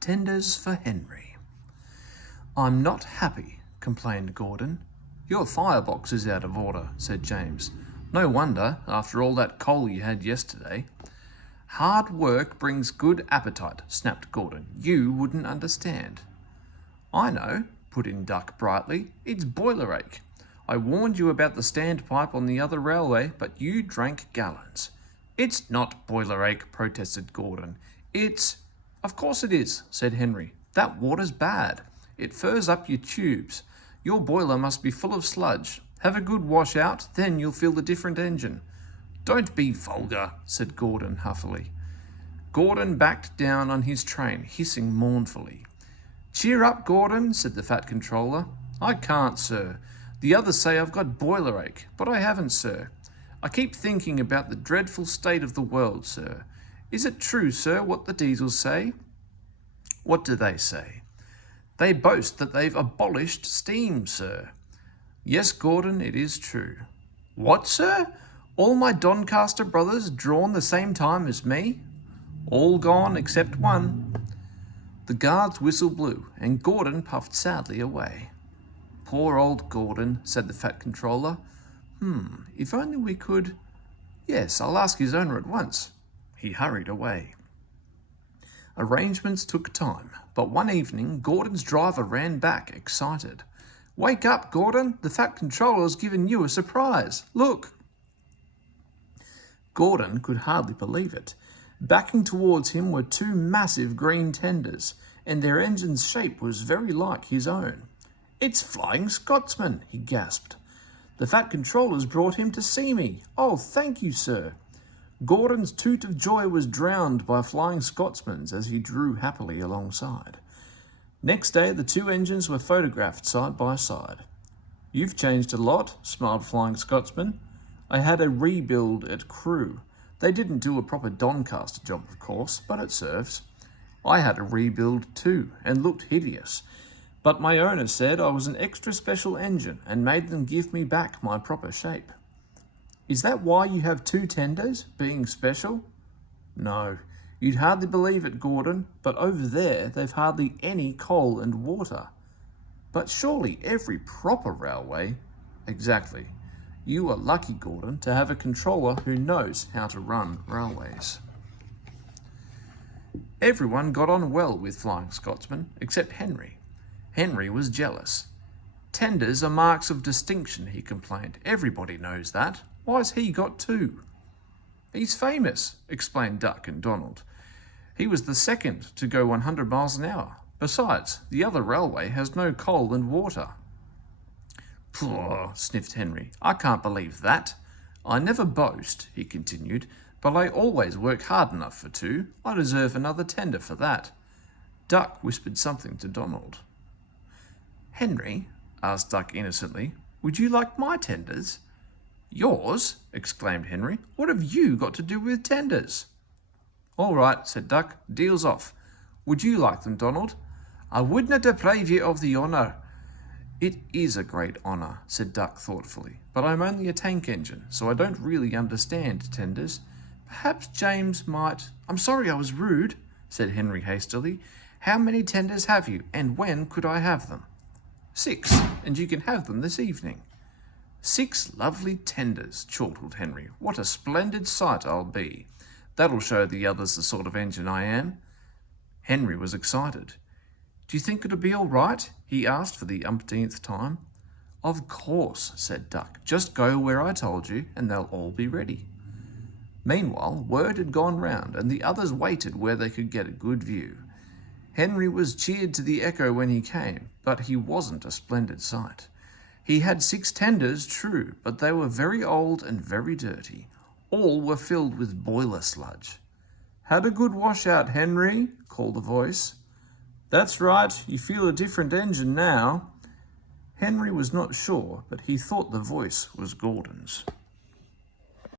Tenders for Henry. "I'm not happy," complained Gordon. "Your firebox is out of order," said James. "No wonder, after all that coal you had yesterday." "Hard work brings good appetite," snapped Gordon. "You wouldn't understand." "I know," put in Duck brightly. "It's boiler ache. I warned you about the standpipe on the other railway, but you drank gallons." "It's not boiler ache," protested Gordon. "It's—" "Of course it is," said Henry. "That water's bad. It furs up your tubes. Your boiler must be full of sludge. Have a good wash out, then you'll feel the different engine." "Don't be vulgar," said Gordon huffily. Gordon backed down on his train, hissing mournfully. "Cheer up, Gordon," said the Fat Controller. "I can't, sir. The others say I've got boiler ache, but I haven't, sir. I keep thinking about the dreadful state of the world, sir. Is it true, sir, what the diesels say?" "What do they say?" "They boast that they've abolished steam, sir." "Yes, Gordon, it is true." "What, sir? All my Doncaster brothers drawn the same time as me?" "All gone except one." The guard's whistle blew, and Gordon puffed sadly away. "Poor old Gordon," said the Fat Controller. If only we could— Yes, I'll ask his owner at once." He hurried away. Arrangements took time, but one evening Gordon's driver ran back, excited. "Wake up, Gordon! The Fat Controller's given you a surprise. Look!" Gordon could hardly believe it. Backing towards him were two massive green tenders, and their engine's shape was very like his own. "It's Flying Scotsman," he gasped. "The Fat Controller's brought him to see me. Oh, thank you, sir." Gordon's toot of joy was drowned by Flying Scotsman's as he drew happily alongside. Next day, the two engines were photographed side by side. "You've changed a lot," smiled Flying Scotsman. "I had a rebuild at Crewe. They didn't do a proper Doncaster job, of course, but it serves. I had a rebuild too, and looked hideous. But my owner said I was an extra special engine and made them give me back my proper shape." "Is that why you have two tenders, being special?" "No. You'd hardly believe it, Gordon, but over there they've hardly any coal and water." "But surely every proper railway—" "Exactly. You are lucky, Gordon, to have a controller who knows how to run railways." Everyone got on well with Flying Scotsman, except Henry. Henry was jealous. "Tenders are marks of distinction," he complained. "Everybody knows that. Why's he got two?" "He's famous," explained Duck and Donald. "He was the second to go 100 miles an hour. Besides, the other railway has no coal and water." "Pooh," sniffed Henry. "I can't believe that. I never boast," he continued, "but I always work hard enough for two. I deserve another tender for that." Duck whispered something to Donald. "Henry," asked Duck innocently, "would you like my tenders?" "Yours?" exclaimed Henry. "What have you got to do with tenders?" "All right," said Duck. "Deal's off. Would you like them, Donald?" "I wouldna deprive you of the honour." "It is a great honour," said Duck thoughtfully, "but I'm only a tank engine, so I don't really understand tenders. Perhaps James might—" "I'm sorry I was rude," said Henry hastily. "How many tenders have you, and when could I have them?" "6, and you can have them this evening." "6 lovely tenders," chortled Henry. "What a splendid sight I'll be. That'll show the others the sort of engine I am." Henry was excited. "Do you think it'll be all right?" he asked for the umpteenth time. "Of course," said Duck. "Just go where I told you, and they'll all be ready." Meanwhile, word had gone round, and the others waited where they could get a good view. Henry was cheered to the echo when he came, but he wasn't a splendid sight. He had 6 tenders, true, but they were very old and very dirty. All were filled with boiler sludge. "Had a good wash out, Henry," called a voice. "That's right, you feel a different engine now." Henry was not sure, but he thought the voice was Gordon's.